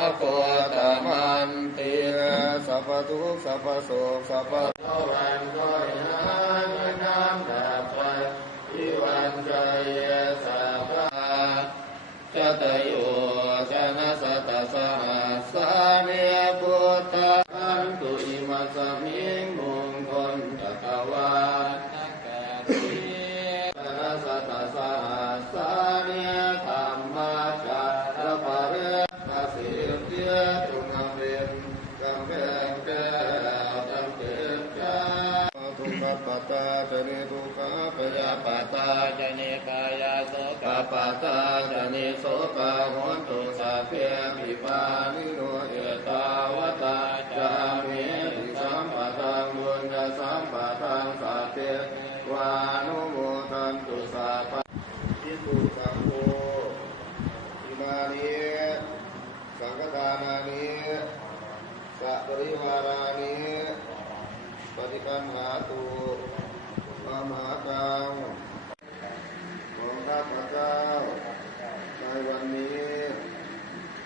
ะโคตมันติสัพพทุกข์สัพพโศกสัพพวันก็หายน้ำดับไปอิวันใจเยสัพพะจตโยชนะสัตตสหัสสาเนพุทธะอันตุอิมัสสมิงมงคลจักรวาลชนะสัตตสหัสสาเนธรรมจักรปะเรภาสิเตียตุงเวนกำแพงแก้วจำเจ็บใจทุกขปัตตาจเนทุกขปยาปัตตาจเนกายาโสกปัตตาจเนโสกโหตุสัพเพปิปานิโนเอตาวตาจามิติสัมปะทังบุญญาสัมปะทังสัพเพวานุโมทันตุสัพพะทิตุสังโฆอิมานิสังฆทานานิสัพปริวารานิปฏิคันหาตุมหากังของข้าพเจ้าในวันนี้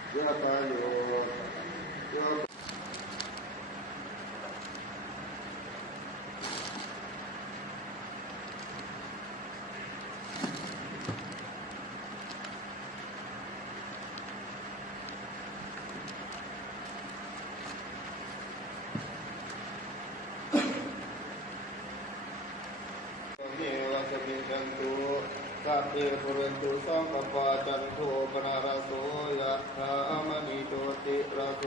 เพื่อประโยชน์เพื่อสัพเพปุเรนตุสังกปาจันโทปนารโสยะถามณีโชติระโส